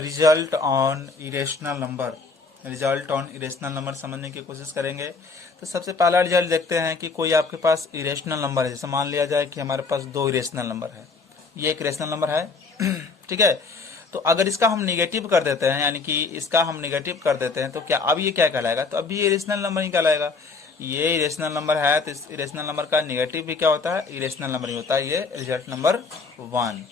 result on irrational number, result on irrational number समझने की कोशिश करेंगे। तो सबसे पहला रिजल्ट देखते हैं कि कोई आपके पास इरेशनल नंबर है, जैसे मान लिया जाए कि हमारे पास 2 इरेशनल नंबर है, ये एक रेशनल नंबर है। ठीक है, तो अगर इसका हम निगेटिव कर देते हैं, यानी कि इसका हम निगेटिव कर देते हैं तो क्या अब ये क्या कहलाएगा, तो अभी ये इरेशनल नंबर ही कहलाएगा। ये इरेशनल नंबर है तो इस इरेशनल नंबर का निगेटिव भी क्या होता है, इरेशनल नंबर ही होता है। ये रिजल्ट नंबर 1।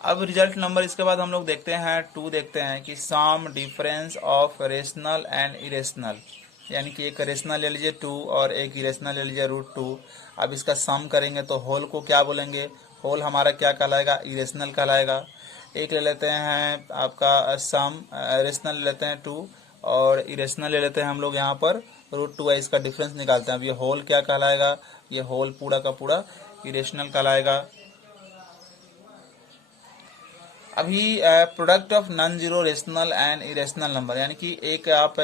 अब रिजल्ट नंबर इसके बाद हम लोग देखते हैं 2, देखते हैं कि sum difference of rational and irrational, यानी कि एक रेशनल ले लीजिए 2 और एक इरेशनल ले लीजिए √2। अब इसका सम करेंगे तो होल को क्या बोलेंगे, होल हमारा क्या कहलाएगा, इरेशनल कहलाएगा। एक ले लेते हैं आपका सम, रेशनल ले लेते हैं 2 और इरेशनल ले लेते हैं हम लोग यहाँ पर √2 है, इसका डिफरेंस निकालते हैं। अब ये होल क्या कहलाएगा, ये होल पूरा का पूरा इरेशनल कहलाएगा। अभी product of non zero rational and irrational number, यानी कि एक आप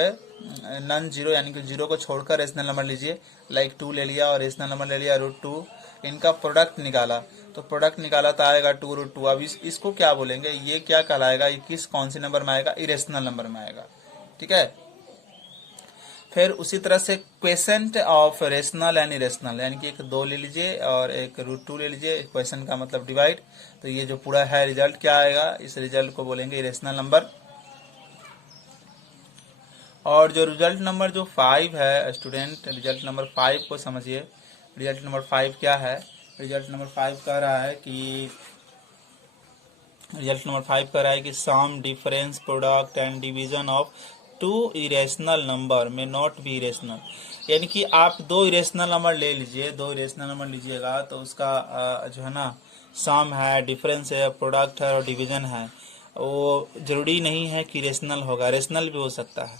नॉन जीरो यानी कि जीरो को छोड़कर रेशनल नंबर लीजिए, लाइक 2 ले लिया और रेशनल नंबर ले लिया √2, इनका प्रोडक्ट निकाला, तो प्रोडक्ट निकाला तो आएगा 2 √2। अब इसको क्या बोलेंगे, ये क्या कहलाएगा, ये किस कौन सी नंबर में आएगा, इरेशनल नंबर में आएगा। ठीक है, फिर उसी तरह से quiescent of rational and irrational, यानी कि एक 2 ले लीजिए और एक √2 ले लीजिए, क्वेश्चन का मतलब डिवाइड, तो ये जो पूरा है रिजल्ट क्या आएगा, इस रिजल्ट को बोलेंगे इरेशनल नंबर। और जो रिजल्ट नंबर जो 5 है स्टूडेंट, रिजल्ट नंबर 5 को समझिए। रिजल्ट नंबर 5 क्या है, रिजल्ट नंबर 5 कह रहा है कि sum difference product and division of 2 irrational number may not be irrational, यानी कि आप 2 इरेशनल नंबर ले लीजिए, 2 इरेशनल नंबर लीजिएगा तो उसका जो है ना सम है, डिफरेंस है, प्रोडक्ट है और डिवीजन है, वो जरूरी नहीं है कि इरेशनल होगा, रेशनल भी हो सकता है।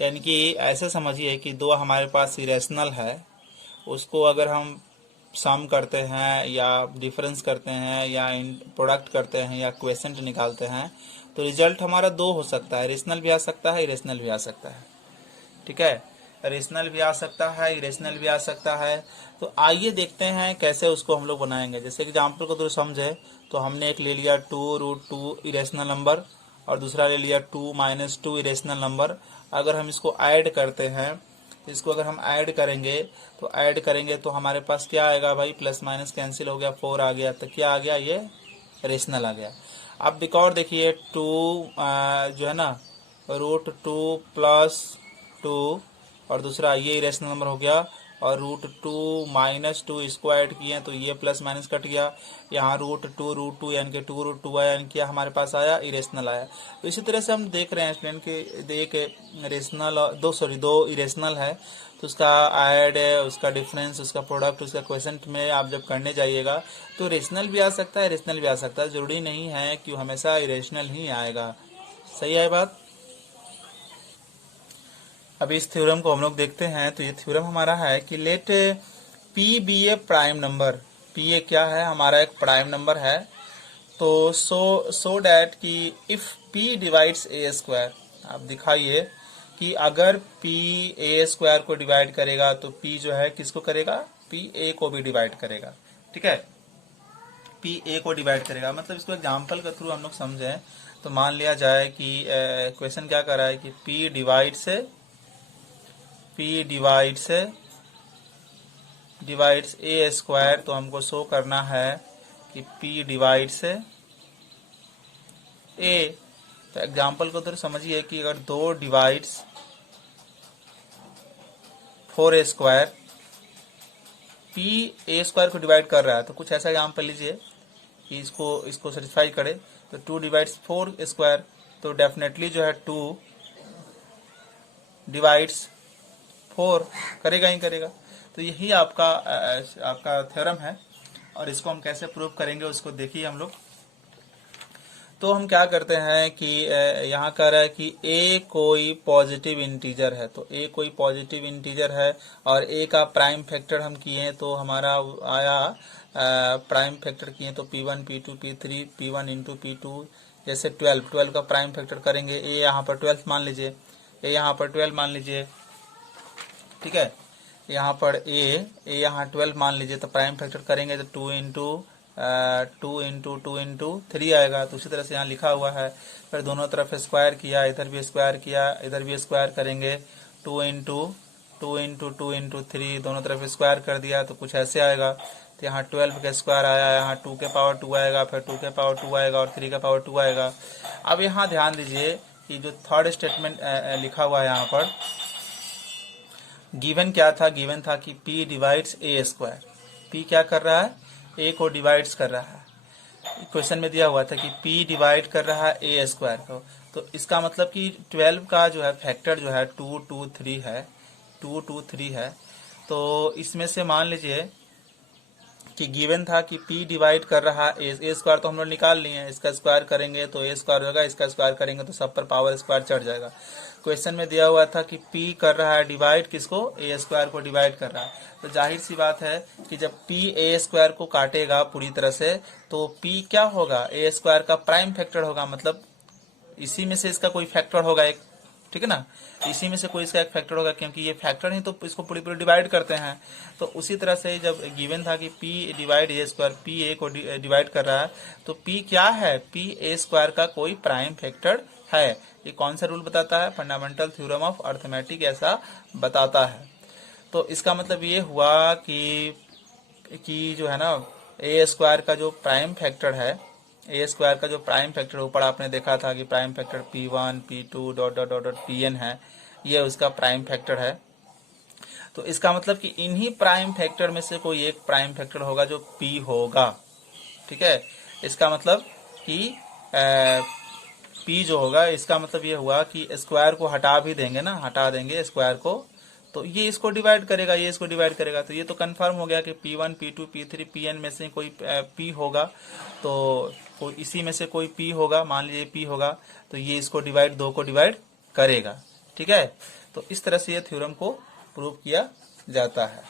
यानी कि ऐसे समझिए कि 2 हमारे पास इरेशनल है, उसको अगर हम सम करते हैं या डिफरेंस करते हैं या प्रोडक्ट करते हैं या क्वेसेंट निकालते हैं तो रिजल्ट हमारा 2 हो सकता है, रेशनल भी आ सकता है, इरेशनल भी आ सकता है। ठीक है, रेशनल भी आ सकता है, इरेशनल भी आ सकता है। तो आइए देखते हैं कैसे उसको हम लोग बनाएंगे। जैसे एग्जाम्पल को तो समझे, तो हमने एक ले लिया 2 √2 इरेशनल नंबर और दूसरा ले लिया 2 - 2 इरेशनल नंबर। अगर हम इसको ऐड करते हैं, इसको अगर हम ऐड करेंगे तो हमारे पास क्या आएगा भाई, प्लस माइनस कैंसिल हो गया, 4 आ गया, तो क्या आ गया, ये रेशनल आ गया। अब एक और देखिए 2 जो है ना √2 + 2 और दूसरा ये इरेशनल नंबर हो गया और √2 -2 इसको ऐड किए तो ये प्लस माइनस कट गया, यहाँ √2 यानी कि 2√2 आया, यानी कि हमारे पास आया इरेशनल आया। तो इसी तरह से हम देख रहे हैं स्टूडेंट के एक रेशनल दो इरेशनल है, तो उसका ऐड, उसका डिफरेंस, उसका प्रोडक्ट, उसका क्वेश्चन में आप जब करने जाइएगा तो रेशनल भी आ सकता है, रेशनल भी आ सकता है, जरूरी नहीं है कि हमेशा इरेशनल ही आएगा। सही है बात। अभी इस थ्योरम को हम लोग देखते हैं। तो ये थ्योरम हमारा है कि let P be a prime number. P A क्या है, हमारा एक प्राइम नंबर है। तो सो डैट कि if P divides A square, आप दिखाइए कि अगर पी ए स्क्वायर को डिवाइड करेगा तो पी जो है किसको करेगा, पी ए को भी डिवाइड करेगा। ठीक है, पी ए को डिवाइड करेगा। मतलब इसको एग्जाम्पल के थ्रू हम लोग समझें तो मान लिया जाए कि क्वेश्चन क्या कर रहा है कि पी डिवाइड्स ए स्क्वायर। तो हमको शो करना है कि पी डिवाइड्स ए। तो एग्जाम्पल को तो समझिए कि अगर 2 divides 4 square, P A square को डिवाइड कर रहा है, तो कुछ ऐसा एग्जाम्पल लीजिए कि इसको सेटिस्फाई करे। तो 2 डिवाइड्स 4 स्क्वायर, तो डेफिनेटली जो है 2 डिवाइड्स 4 करेगा ही करेगा। तो यही आपका थ्योरम है, और इसको हम कैसे प्रूव करेंगे उसको देखिए हम लोग। तो हम क्या करते हैं कि यहाँ कह रहा है कि a कोई पॉजिटिव इंटीजर है। तो a कोई पॉजिटिव इंटीजर है और a का प्राइम फैक्टर हम किए तो हमारा आया, प्राइम फैक्टर किए तो P1 P2 P3 P1 into P2, जैसे 12 का प्राइम फैक्टर करेंगे। a यहाँ पर 12 मान लीजिए, a यहाँ पर 12 मान लीजिए। ठीक है, यहाँ पर a यहाँ 12 मान लीजिए, तो प्राइम फैक्टर करेंगे तो 2 इंटू 3 आएगा। तो उसी तरह से यहाँ लिखा हुआ है। फिर दोनों तरफ स्क्वायर किया, इधर भी स्क्वायर किया, इधर भी स्क्वायर करेंगे। 2 इंटू 3 दोनों तरफ स्क्वायर कर दिया तो कुछ ऐसे आएगा। तो यहाँ 12 का स्क्वायर आया, यहाँ 2 के पावर 2 आएगा, फिर 2 के पावर 2 आएगा और 3 के पावर 2 आएगा। अब यहाँ ध्यान दीजिए कि जो थर्ड स्टेटमेंट लिखा हुआ है यहाँ पर, गिवन क्या था, गिवन था कि p divides A square. p क्या कर रहा है, a को डिवाइड्स कर रहा है। क्वेश्चन में दिया हुआ था कि p डिवाइड कर रहा है ए स्क्वायर को। तो इसका मतलब कि 12 का जो है फैक्टर जो है 2 2 3 है, 2 2 3 है। तो इसमें से मान लीजिए कि गिवन था कि p डिवाइड कर रहा है ए स्क्वायर, तो हम लोग निकाल लिए हैं। इसका स्क्वायर करेंगे तो ए स्क्वायर होगा, इसका स्क्वायर करेंगे तो सब पर पावर स्क्वायर चढ़ जाएगा। क्वेश्चन में दिया हुआ था कि p कर रहा है डिवाइड किसको, ए स्क्वायर को डिवाइड कर रहा है। तो जाहिर सी बात है कि जब p ए स्क्वायर को काटेगा पूरी तरह से तो p क्या होगा, ए स्क्वायर का प्राइम फैक्टर होगा। मतलब इसी में से इसका कोई फैक्टर होगा एक, ठीक है ना, इसी में से कोई इसका एक फैक्टर होगा, क्योंकि ये फैक्टर ही तो इसको पूरी पूरी डिवाइड करते हैं। तो उसी तरह से जब गिवन था कि p डिवाइड ए स्क्वायर, p ए को डिवाइड कर रहा है, तो p क्या है, p ए स्क्वायर का कोई प्राइम फैक्टर है। ये कौन सा रूल बताता है, फंडामेंटल थ्योरम ऑफ अर्थमेटिक ऐसा बताता है। तो इसका मतलब ये हुआ कि जो है ना, ए स्क्वायर का जो प्राइम फैक्टर है, ए स्क्वायर का जो प्राइम फैक्टर ऊपर आपने देखा था कि prime factor P1 P2 dot dot dot dot Pn है, ये उसका प्राइम फैक्टर है। तो इसका मतलब कि इन्हीं प्राइम फैक्टर में से कोई एक प्राइम फैक्टर होगा जो P होगा। ठीक है, इसका मतलब कि P जो होगा, इसका मतलब ये हुआ कि स्क्वायर को हटा भी देंगे ना, हटा देंगे स्क्वायर को, तो ये इसको डिवाइड करेगा, ये इसको डिवाइड करेगा। तो ये तो कंफर्म हो गया कि P1 P2 P3 Pn में से कोई P होगा। तो इसी में से कोई P होगा, मान लीजिए P होगा, तो ये इसको डिवाइड, 2 को डिवाइड करेगा। ठीक है, तो इस तरह से ये थ्योरम को प्रूव किया जाता है।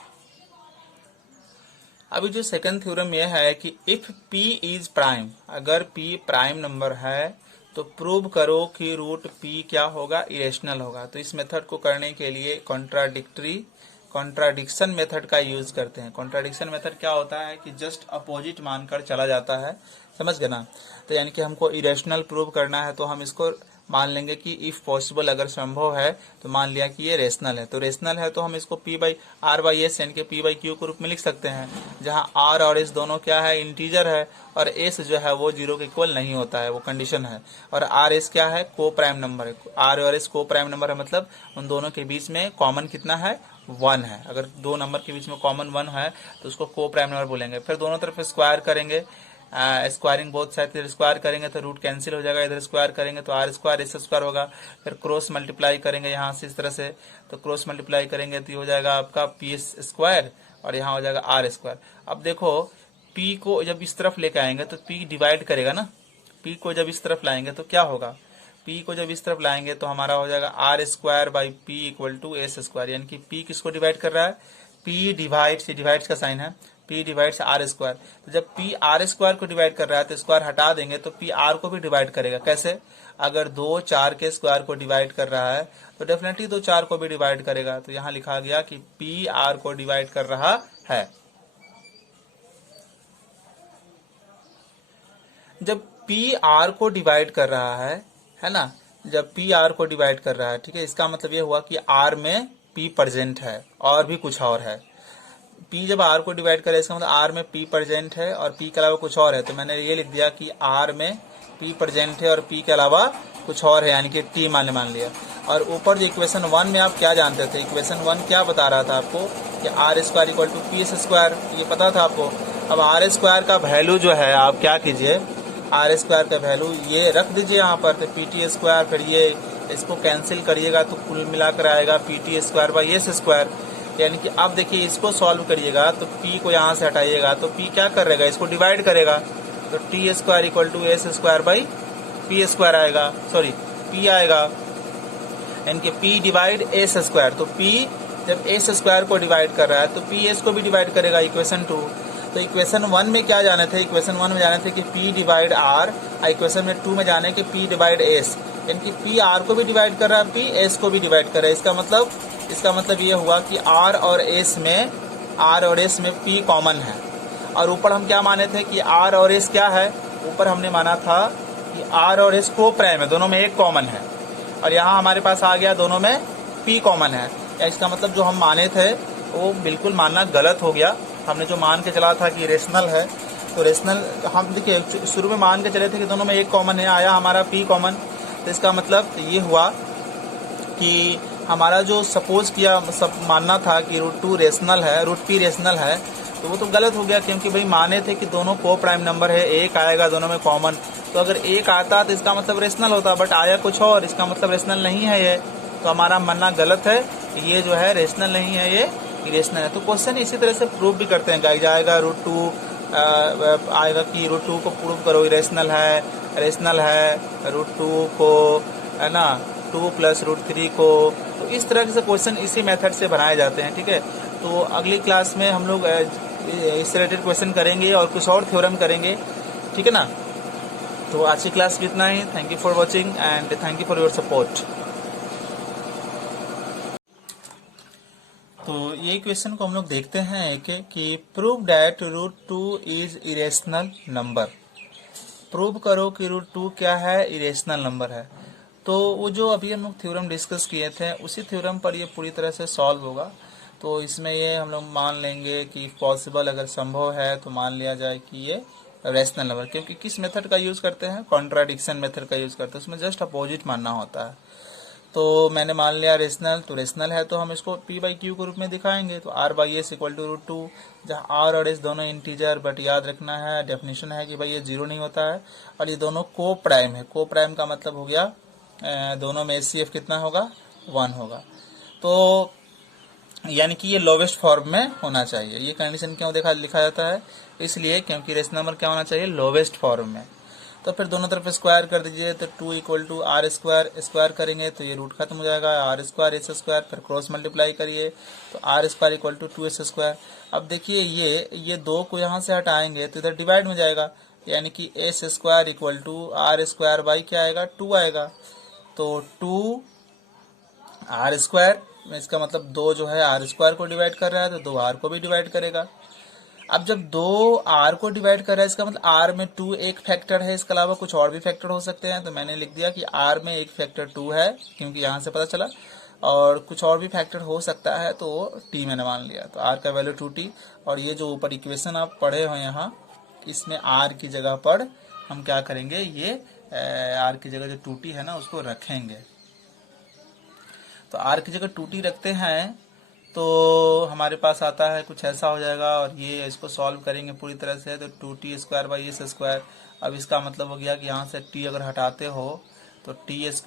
अभी जो सेकंड थ्योरम ये है कि इफ P इज प्राइम, अगर P प्राइम नंबर है तो प्रूव करो कि रूट P क्या होगा, इरेशनल होगा। तो इस मेथड को करने के लिए कॉन्ट्राडिक्शन मेथड का यूज करते हैं। कॉन्ट्राडिक्शन मेथड क्या होता है कि जस्ट अपोजिट मानकर चला जाता है, समझ गए ना। तो यानी कि हमको इरेशनल प्रूव करना है तो हम इसको मान लेंगे कि इफ पॉसिबल, अगर संभव है तो मान लिया कि ये रेशनल है। तो रेशनल है तो हम इसको P by R by S यानी कि P बाई Q के रूप में लिख सकते हैं, जहां R और S दोनों क्या है, इंटीजर है, और S जो है वो 0 के इक्वल नहीं होता है, वो कंडीशन है। और R S क्या है, को प्राइम नंबर है। R और S को प्राइम नंबर है, मतलब उन दोनों के बीच में कॉमन कितना है, 1 है। अगर दो नंबर के बीच में कॉमन 1 है तो उसको को प्राइम नंबर बोलेंगे। फिर दोनों तरफ स्क्वायर करेंगे, स्क्वायरिंग बोथ साइड, इधर स्क्वायर करेंगे तो रूट कैंसिल हो जाएगा, इधर स्क्वायर करेंगे तो आर स्क्वायर एस स्क्वायर होगा। फिर क्रॉस मल्टीप्लाई करेंगे यहाँ से इस तरह से, तो क्रॉस मल्टीप्लाई करेंगे तो ये हो जाएगा आपका पी स्क्वायर और यहाँ हो जाएगा आर स्क्वायर। अब देखो पी को जब इस तरफ लेके आएंगे तो पी डिवाइड करेगा ना, पी को जब इस तरफ लाएंगे तो क्या होगा, पी को जब इस तरफ लाएंगे तो हमारा हो जाएगा r square by p equal to s square. यानी कि पी किसको डिवाइड कर रहा है, पी डिवाइड्स, डिवाइड्स का साइन है, पी डिवाइड्स आर स्क्वायर। तो जब पी आर स्क्वायर को डिवाइड कर रहा है तो स्क्वायर हटा देंगे तो पी आर को भी डिवाइड करेगा। कैसे, अगर 2 4 के स्क्वायर को डिवाइड कर रहा है तो डेफिनेटली 2 4 को भी डिवाइड करेगा। तो यहाँ लिखा गया कि पी आर को डिवाइड कर रहा है। जब पी आर को डिवाइड कर रहा है ना, जब पी आर को डिवाइड कर रहा है, ठीक है, इसका मतलब ये हुआ कि आर में पी प्रेजेंट है और भी कुछ और है। पी जब आर को डिवाइड करे इसका मतलब आर में पी प्रेजेंट है और पी के अलावा कुछ और है। तो मैंने ये लिख दिया कि आर में पी प्रेजेंट है और पी के अलावा कुछ और है, यानी कि टी मान लिया। और ऊपर जो इक्वेशन 1 में आप क्या जानते थे, इक्वेशन 1 क्या बता रहा था आपको कि r square equal to p s square, ये पता था आपको। अब आर स्क्वायर का वैल्यू जो है आप क्या कीजिए, आर स्क्वायर का वैल्यू ये रख दीजिए यहाँ पर, तो पी टी स्क्वायर, फिर ये इसको कैंसिल करिएगा तो कुल मिलाकर आएगा P T square by S square. यानी कि अब देखिए इसको सॉल्व करिएगा तो p को यहाँ से हटाइएगा तो p क्या करेगा, इसको डिवाइड करेगा, तो t square equal to s square by p square आएगा, सॉरी p आएगा, यानी कि p डिवाइड एस स्क्वायर। तो p जब एस स्क्वायर को डिवाइड कर रहा है तो p एस को भी डिवाइड करेगा, इक्वेशन 2। तो इक्वेशन 1 में क्या जाने थे, इक्वेशन 1 में जाने थे कि p डिवाइड r, इक्वेशन में 2 में जाने कि p डिवाइड s, यानी कि p r को भी डिवाइड कर रहा है, p s को भी डिवाइड कर रहा है। इसका मतलब ये हुआ कि r और s में p कॉमन है। और ऊपर हम क्या माने थे कि r और s क्या है, ऊपर हमने माना था कि r और s को प्राइम है, दोनों में एक कॉमन है। और यहाँ हमारे पास आ गया दोनों में p कॉमन है। या इसका मतलब जो हम माने थे वो बिल्कुल मानना गलत हो गया। हमने जो मान के चला था कि रेशनल है, तो रेशनल हम देखिए शुरू में मान के चले थे कि दोनों में एक कॉमन है, आया हमारा p कॉमन। तो इसका मतलब ये हुआ कि हमारा जो सपोज किया सब मानना था कि √2 रेशनल है, √p रेशनल है, तो वो तो गलत हो गया, क्योंकि भाई माने थे कि दोनों को प्राइम नंबर है, एक आएगा दोनों में कॉमन। तो अगर एक आता तो इसका मतलब रेशनल होता, बट आया कुछ और, इसका मतलब रेशनल नहीं है ये। तो हमारा मानना गलत है कि ये जो है रेशनल नहीं है, ये इरेशनल है। तो क्वेश्चन इसी तरह से प्रूव भी करते हैं, गाइज आएगा √2 आएगा कि √2 को प्रूव करो इरेशनल है, रेशनल है, √2 को है ना 2 प्लस √3 को। तो इस तरह से क्वेश्चन इसी मेथड से बनाए जाते हैं, ठीक है। तो अगली क्लास में हम लोग इस रिलेटेड क्वेश्चन करेंगे और कुछ और थ्योरम करेंगे, ठीक है ना। तो आज की क्लास में इतना ही। Thank you for watching and thank you for your support. तो ये क्वेश्चन को हम लोग देखते हैं कि prove that √2 is irrational number. Prove करो कि √2 क्या है, इरेशनल नंबर है। तो वो जो अभी हम लोग थ्योरम डिस्कस किए थे उसी थ्योरम पर ये पूरी तरह से सॉल्व होगा। तो इसमें ये हम लोग मान लेंगे कि पॉसिबल, अगर संभव है तो मान लिया जाए कि ये रेशनल नंबर, क्योंकि किस मेथड का यूज करते हैं, कॉन्ट्राडिक्शन मेथड का यूज करते हैं, उसमें जस्ट अपोजिट मानना होता है। तो मैंने मान लिया रेशनल, तो रेशनल है तो हम इसको p बाई क्यू के रूप में दिखाएंगे। तो r by s equal to √2, जहाँ r और s दोनों इंटीजर, बट याद रखना है डेफिनेशन है कि भाई ये 0 नहीं होता है, और ये दोनों को प्राइम है। को प्राइम का मतलब हो गया दोनों में HCF कितना होगा, 1 होगा। तो यानी कि ये लोवेस्ट फॉर्म में होना चाहिए। ये कंडीशन क्यों लिखा जाता है, इसलिए क्योंकि रेशनल नंबर क्या होना चाहिए, लोवेस्ट फॉर्म में। तो फिर दोनों तरफ स्क्वायर कर दीजिए, तो 2 equal to r square, square करेंगे तो ये रूट खत्म हो जाएगा, आर स्क्वायर एस स्क्वायर, फिर क्रॉस मल्टीप्लाई करिए तो r square equal to 2s square. अब देखिए ये 2 को यहाँ से हटाएंगे तो इधर डिवाइड में जाएगा, यानी कि s square equal to r square by क्या आएगा, 2 आएगा। तो 2 आर स्क्वायर, इसका मतलब 2 जो है आर स्क्वायर को डिवाइड कर रहा है तो 2 आर को भी डिवाइड करेगा। अब जब 2 आर को डिवाइड कर रहा है इसका मतलब आर में 2 एक फैक्टर है, इसके अलावा कुछ और भी फैक्टर हो सकते हैं। तो मैंने लिख दिया कि आर में एक फैक्टर 2 है, क्योंकि यहाँ से पता चला, और कुछ और भी फैक्टर हो सकता है तो टी मैंने मान लिया। तो आर का वैल्यू 2t, और ये जो ऊपर इक्वेशन आप पढ़े हो यहाँ, इसमें आर की जगह पर हम क्या करेंगे, ये आर की जगह जो 2t है ना उसको रखेंगे। तो आर की जगह 2t रखते हैं तो हमारे पास आता है कुछ ऐसा हो जाएगा, और ये इसको सॉल्व करेंगे पूरी तरह से तो 2t² / अब इसका मतलब हो गया कि यहाँ से t अगर हटाते हो तो t² =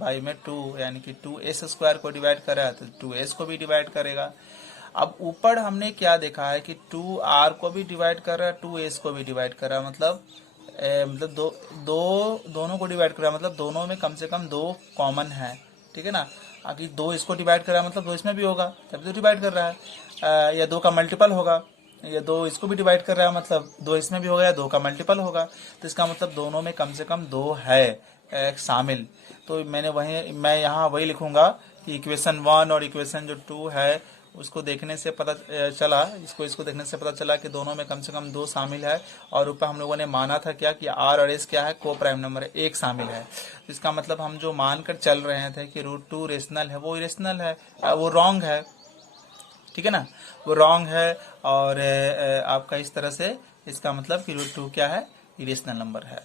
a²/2, यानी कि 2s² को डिवाइड कर रहा है तो 2s को भी डिवाइड करेगा। अब ऊपर हमने क्या देखा है कि 2r को भी डिवाइड कर रहा है, 2s को भी डिवाइड कर रहा है, मतलब दोनों को डिवाइड कर रहा है, मतलब दोनों में कम से कम 2 कॉमन है, ठीक है ना। आगे 2 इसको डिवाइड कर रहा है मतलब 2 इसमें भी होगा, तभी तो डिवाइड कर रहा है। या 2 का मल्टीपल होगा, या 2 इसको भी डिवाइड कर रहा है मतलब 2 इसमें भी होगा, या 2 का मल्टीपल होगा, तो इसका मतलब दोनों में कम से कम 2 है शामिल। तो मैं यहाँ वही लिखूंगा कि इक्वेशन 1 और इक्वेशन जो 2 है उसको देखने से पता चला, इसको देखने से पता चला कि दोनों में कम से कम 2 शामिल है। और ऊपर हम लोगों ने माना था क्या कि r और s क्या है, को प्राइम नंबर है, 1 शामिल है। तो इसका मतलब हम जो मानकर चल रहे थे कि √2 रेशनल है, वो इरेशनल है, वो रॉन्ग है, ठीक है ना, वो रॉन्ग है। और आपका इस तरह से इसका मतलब कि √2 क्या है, इरेशनल नंबर है।